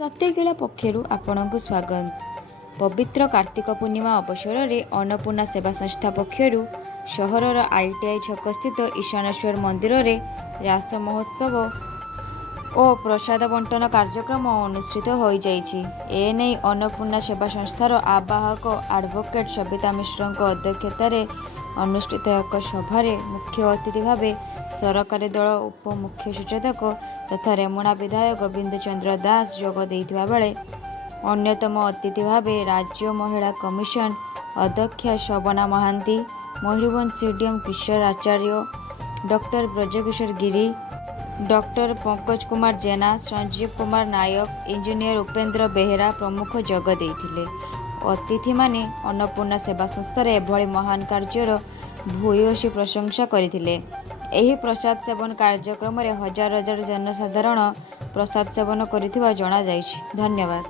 सत्यगीला पक्षरु आपणको स्वागत। पवित्र कार्तिक पूर्णिमा अवसर में अन्नपूर्णा सेवा संस्था पक्षरु सहरर ITI छक स्थित ईशानेश्वर मंदिर रे रास महोत्सव और प्रसाद बंटन कार्यक्रम अनुष्ठित हो जाइछि। एने अन्नपूर्णा सेवा संस्थार आवाहक एडवोकेट सविता मिश्र अध्यक्षतार अनुष्ठित एक सभारे मुख्य अतिथि भावे सरकारी दल उप मुख्य सचेतक तथा रेमुणा विधायक बिंदु चंद्र दास जोग देइथिबा बेले अन्यतम अतिथि भावे राज्य महिला कमिशन अध्यक्षा शोभना महांती, मयूरभंज सीडीएम किशोर आचार्य, डॉक्टर ब्रजकिशोर गिरी, डॉक्टर पंकज कुमार जेना, संजीव कुमार नायक, इंजीनियर उपेंद्र बेहेरा प्रमुख जोग देइथिले। अतिथि माने अन्नपूर्णा सेवा संस्थार एभली महान कार्यर भूयसी प्रशंसा करथिले। एही प्रसाद सेवन कार्यक्रम रे हजार हजार जनसाधारण प्रसाद सेवन करिथिबा जणा जाइछि। धन्यवाद।